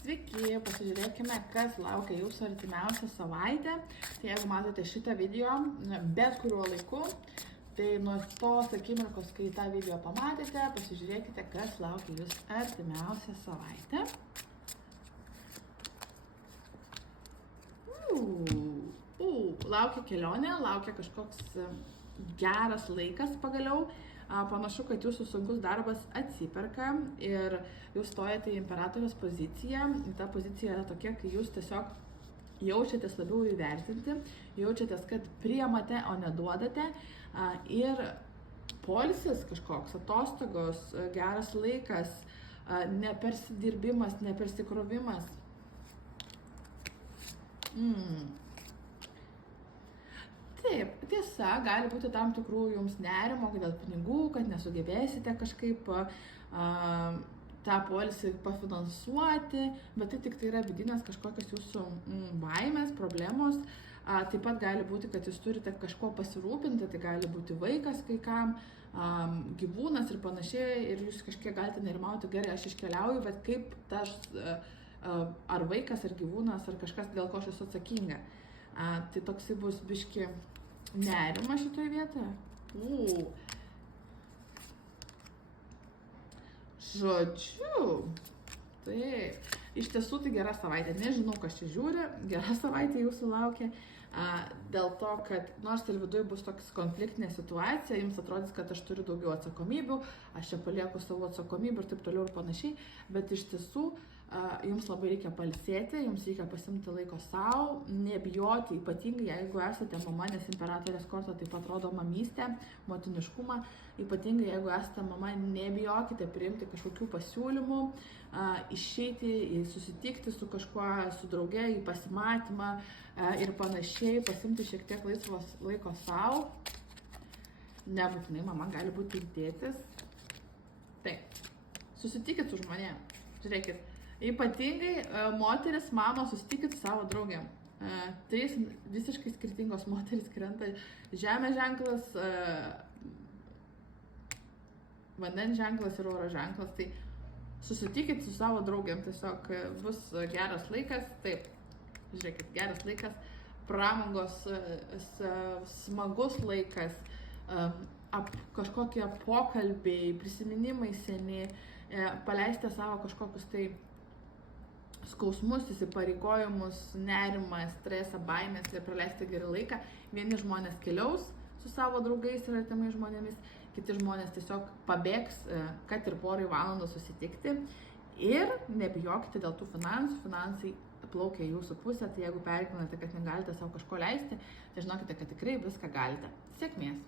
Sveiki, pasižiūrėkime, kas laukia jūsų artimiausią savaitę. Tai jeigu matote šitą video bet kuriuo laiku, tai nuo tos akimirkos, kai tą video pamatėte, pasižiūrėkite, kas laukia jūsų artimiausią savaitę. Laukia kelionė, laukia kažkoks geras laikas pagaliau. Panašu, kad jūsų sunkus darbas atsiperka ir jūs stojate į imperatoriaus poziciją. Ta pozicija yra tokia, kai jūs tiesiog jaučiatės labiau įvertinti, jaučiatės, kad priimate, o neduodate. Ir poilsis kažkoks, atostogos, geras laikas, nepersidirbimas, nepersikrovimas. Taip, tiesa, gali būti tam tikrų jums nerimo, dėl pinigų, kad nesugebėsite kažkaip tą poilsį pafinansuoti, bet tai tik tai yra vidinės kažkokios jūsų baimės, problemos. Taip pat gali būti, kad jūs turite kažko pasirūpinti, tai gali būti vaikas kai kam, gyvūnas ir panašiai, ir jūs kažkiek galite nerimauti, gerai, aš iškeliauju, bet kaip tas, ar vaikas, ar gyvūnas, ar kažkas, dėl ko aš esu atsakinga. Tai toksai bus biški nerima šitoje vietoje. Žodžiu, taip, iš tiesų tai gera savaitė, nežinau, kas čia žiūri, gera savaitė jūsų laukia, dėl to, kad nors ir viduje bus toks konfliktinė situacija, jums atrodys, kad aš turiu daugiau atsakomybių, aš čia palieku savo atsakomybių ir taip toliau ir panašiai, bet iš tiesų jums labai reikia pailsėti, jums reikia pasimti laiko savo, nebijoti, ypatingai jeigu esate mama, nes imperatorės korta taip pat rodo mamystę, motiniškumą, ypatingai jeigu esate mama, nebijokite priimti kažkokių pasiūlymų, išeiti, susitikti su kažkuo, su drauge, į pasimatymą ir panašiai, pasimti šiek tiek laisvos laiko savo, nebūtinai mama gali būti tėtis. Taip, susitikit su žmonėm, žiūrėkit. Ypatingai moteris, mama, susitikit su savo draugėm. 3 visiškai skirtingos moteris krenta. Žemės ženklas, vandens ženklas ir oro ženklas. Tai susitikit su savo draugėm, tiesiog bus geras laikas. Taip, žiūrėkit, geras laikas, pramogos, smagus laikas, kažkokie pokalbiai, prisiminimai seni, paleistė savo kažkokius tai skausmus, įsipareigojimus, nerimą, stresą, baimės ir praleisti gerą laiką. Vieni žmonės keliaus su savo draugais ir artimais žmonėmis, kiti žmonės tiesiog pabėgs, kad ir porai valandų susitikti. Ir nebijokite dėl tų finansų, finansai plaukia į jūsų pusę, tai jeigu pergyvenate, kad negalite savo kažko leisti, tai žinokite, kad tikrai viską galite. Sėkmės!